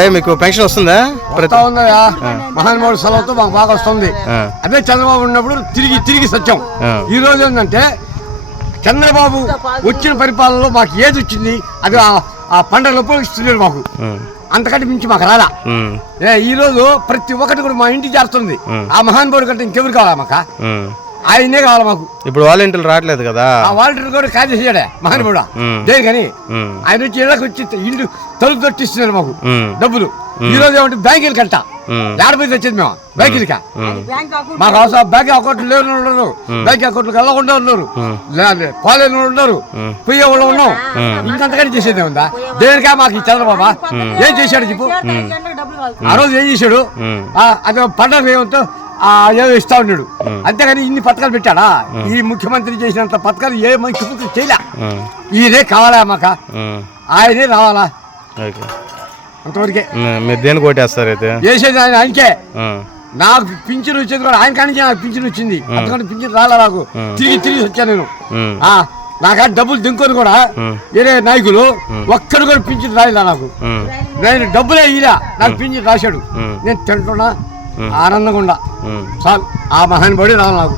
అయ్యా, మీకు పెన్షన్ వస్తుందా? ప్రతి మహానుభావుడు సెలవుతో మాకు బాగా వస్తుంది. అదే చంద్రబాబు ఉన్నప్పుడు తిరిగి తిరిగి సత్యం. ఈ రోజు ఏంటంటే చంద్రబాబు వచ్చిన పరిపాలనలో మాకు ఏది వచ్చింది అది ఆ- పండుగలో ఇస్తున్నారు మాకు. అంతకంటే మించి మాకు ఏ ఈ రోజు ప్రతి ఒక్కటి కూడా మా ఇంటికి చేరుతుంది. ఆ. మహానుభావుడు కంటే ఇంకెవరు కావాలా మాకు. ఆయనే కావాలి మాకు. ఇప్పుడు వాలంటీర్లు రావట్లేదు కదా? ఆ వాలంటీర్ కూడా కాజేసాడే మహానుభావుడు. ఉమ్. దేనికని? ఆయన వచ్చి ఇళ్ళకి వచ్చి ఇల్లు తలుపు తొట్టిస్తున్నారు మాకు. డబ్బులు. ఈ రోజు ఏమంటే బ్యాంకులు కంట ఏడపోయి తెచ్చేది మేము? బ్యాంకులకా మాకు అవసరం. బ్యాంక్ అకౌంట్లు లేని ఉన్నారు. బ్యాంక్ అకౌంట్లు వెళ్ళకుండా ఉన్నారు. లే- పోలేని వాళ్ళు ఉన్నారు. ఉమ్. పోయే వాళ్ళు ఉన్నాం. ఇంకంతకంటే చేసేది ఉందా దేనికా మాకు ఈ చంద్రబాబా? ఏం చేశాడు చెప్పు? ఆ రోజు ఏం చేశాడు? అదే పండగ ఏమంతో ఆ ఏదో ఇస్తా ఉన్నాడు. అంతేగాని ఇన్ని పథకాలు పెట్టాడా? ఈ ముఖ్యమంత్రి చేసినంత పథకాలు ఏ ముఖ్యమంత్రి చేయలే. ఈయనే కావాలా మాక. ఆయనే రావాలా? అంతవరకే. మీరు దేనికి ఓటేస్తారు అయితే? చేసేది ఆయన ఆయనకే. నాకు పింఛన్ వచ్చేది కూడా ఆయన కానించి నాకు పింఛన్ వచ్చింది. అంతకంటే పింఛన్ రాలా నాకు. తిరిగి తిరిగి వచ్చాను నేను. నాకు డబ్బులు దింకొని కూడా. వేరే నాయకులు ఒక్కడు కూడా పింఛన్ రాయలే నాకు. నేను డబ్బులే ఇరా నాకు పింఛన్ రాశాడు. నేను తింటున్నా. ఆనందంగా ఉండా. చాలు ఆ మహానుభావుడే రావాలి నాకు